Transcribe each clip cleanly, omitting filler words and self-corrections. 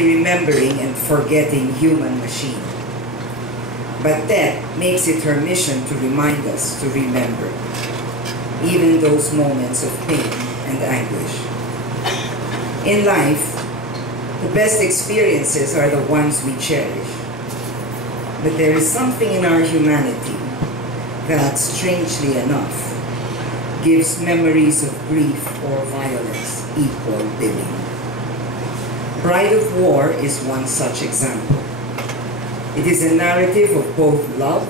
remembering and forgetting human machine. But that makes it her mission to remind us to remember, even those moments of pain and anguish. In life, the best experiences are the ones we cherish. But there is something in our humanity that, strangely enough, gives memories of grief or violence equal billing. Bride of War is one such example. It is a narrative of both love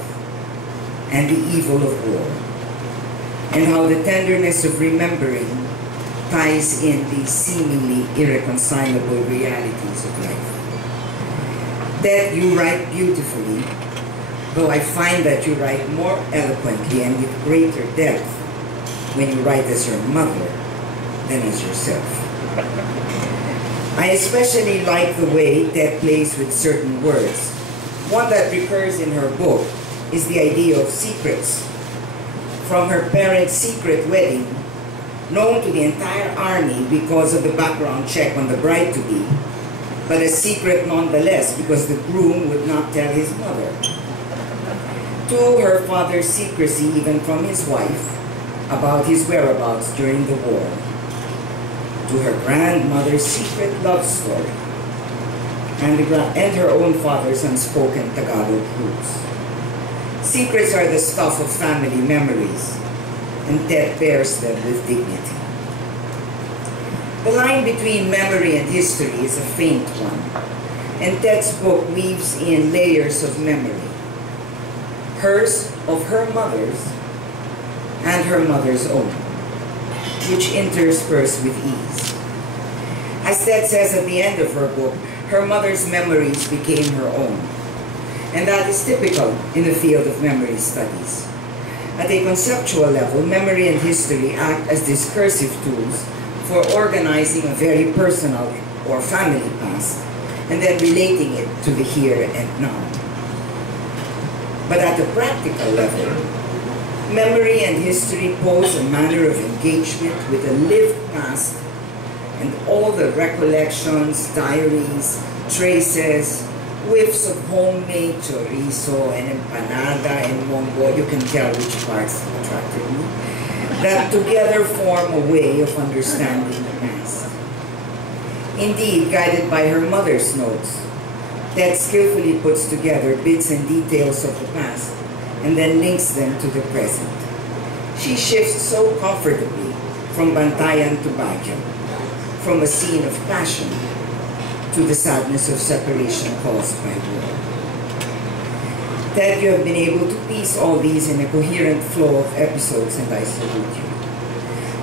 and the evil of war, and how the tenderness of remembering ties in these seemingly irreconcilable realities of life. That you write beautifully, though I find that you write more eloquently and with greater depth when you write as your mother than as yourself. I especially like the way Tet plays with certain words. One that recurs in her book is the idea of secrets. From her parents' secret wedding, known to the entire army because of the background check on the bride-to-be, but a secret nonetheless because the groom would not tell his mother. To her father's secrecy even from his wife about his whereabouts during the war. To her grandmother's secret love story and her own father's unspoken Tagalog roots. Secrets are the stuff of family memories, and Tet bears them with dignity. The line between memory and history is a faint one, and Tet's book weaves in layers of memory. Hers of her mother's and her mother's own, which intersperse with ease. As Tet says at the end of her book, her mother's memories became her own, and that is typical in the field of memory studies. At a conceptual level, memory and history act as discursive tools for organizing a very personal or family past and then relating it to the here and now. But at the practical level, memory and history pose a manner of engagement with a lived past and all the recollections, diaries, traces, whiffs of homemade chorizo and empanada and mongo, you can tell which parts attracted me, that together form a way of understanding the past. Indeed, guided by her mother's notes, Tet skillfully puts together bits and details of the past and then links them to the present. She shifts so comfortably from Bantayan to Baguio, from a scene of passion to the sadness of separation caused by war. Tet, you have been able to piece all these in a coherent flow of episodes, and I salute you.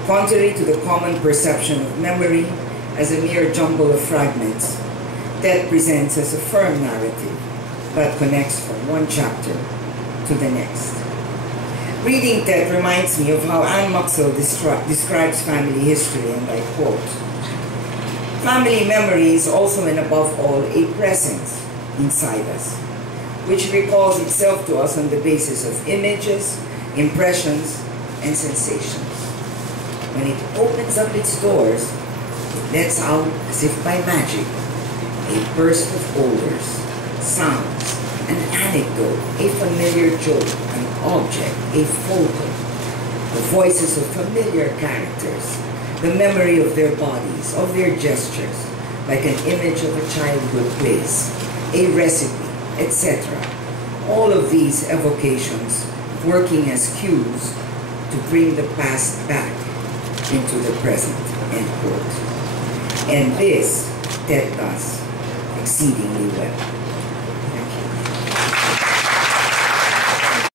Contrary to the common perception of memory as a mere jumble of fragments, Tet presents as a firm narrative that connects from one chapter to the next. Reading Tet reminds me of how Anne Muxel describes family history, and I quote, "Family memory is also and above all a presence inside us, which recalls itself to us on the basis of images, impressions, and sensations. When it opens up its doors, it lets out, as if by magic, a burst of odors, sounds, an anecdote, a familiar joke, an object, a photo, the voices of familiar characters, the memory of their bodies, of their gestures, like an image of a childhood place, a recipe, etc. All of these evocations working as cues to bring the past back into the present," end quote. And this Tet does exceedingly well.